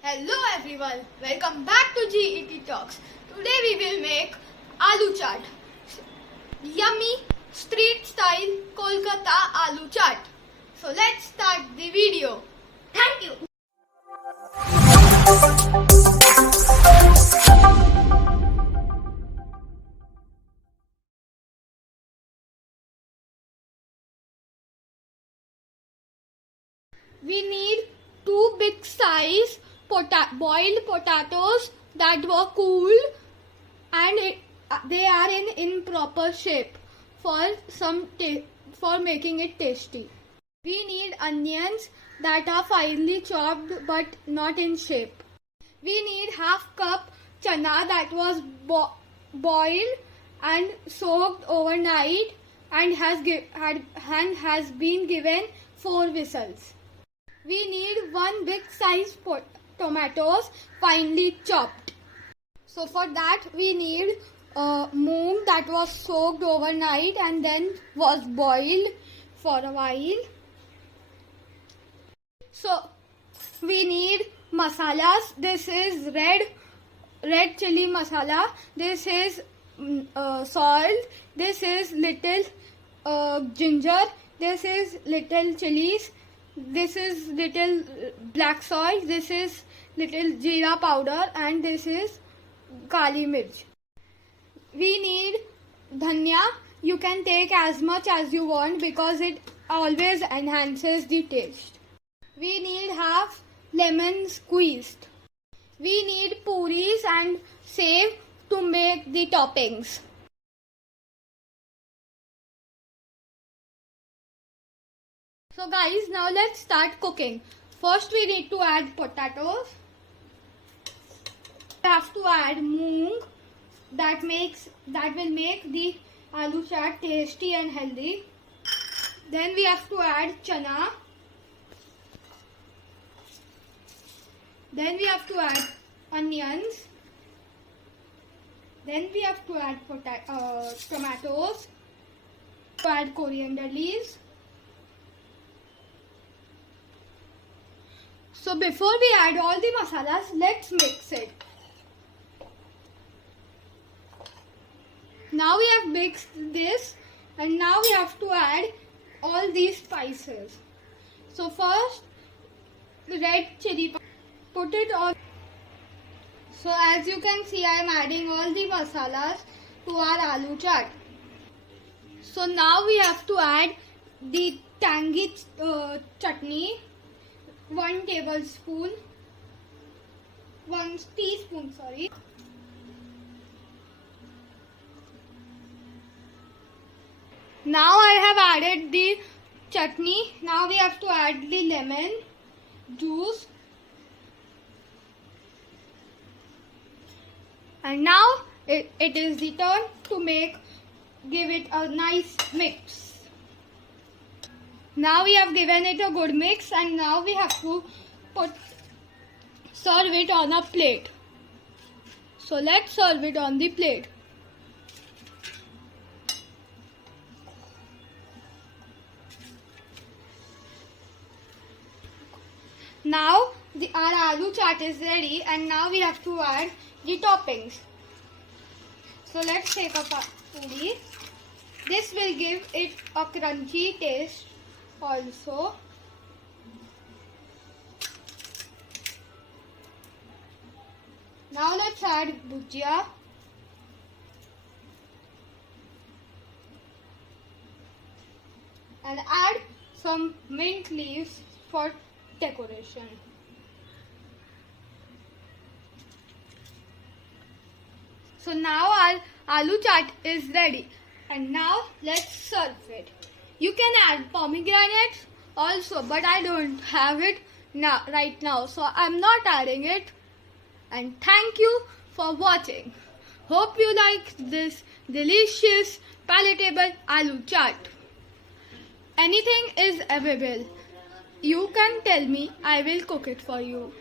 Hello everyone, welcome back to GET Talks. Today we will make Aloo Chaat. Yummy street style Kolkata Aloo Chaat. So let's start the video. Thank you. We need 2 big size boiled potatoes that were cooled and they are in improper shape for making it tasty. We need onions that are finely chopped but not in shape. We need half cup chana that was boiled and soaked overnight and has been given 4 whistles. We need 1 big size tomatoes finely chopped. So for that we need moong that was soaked overnight and then was boiled for a while. So we need masalas. This is red chili masala. This is salt. This is little ginger. This is little chilies. This is little black salt, this is little jeera powder, and this is kali mirch. We need dhania. You can take as much as you want because it always enhances the taste. We need half lemon squeezed. We need puris and save to make the toppings. So guys, now let's start cooking. First we need to add potatoes. We have to add moong that will make the aloo chaat tasty and healthy. Then we have to add chana. Then we have to add onions. Then we have to add tomatoes. To add coriander leaves. So before we add all the masalas, let's mix it. Now we have mixed this and now we have to add all these spices. So first, the red chili, put it on. So as you can see, I am adding all the masalas to our aloo chaat. So now we have to add the tangy chutney. 1 teaspoon, sorry. Now I have added the chutney. Now we have to add the lemon juice. And now it is the turn to give it a nice mix. Now we have given it a good mix and now we have to serve it on a plate. So let's serve it on the plate. Now our aloo chaat is ready and now we have to add the toppings. So let's take a puri. This will give it a crunchy taste. Also, now let's add bhujia and add some mint leaves for decoration. So now our aloo chaat is ready and now let's serve it. You can add pomegranates also, but I don't have it right now, so I'm not adding it. And thank you for watching. Hope you liked this delicious, palatable aloo chaat. Anything is available. You can tell me, I will cook it for you.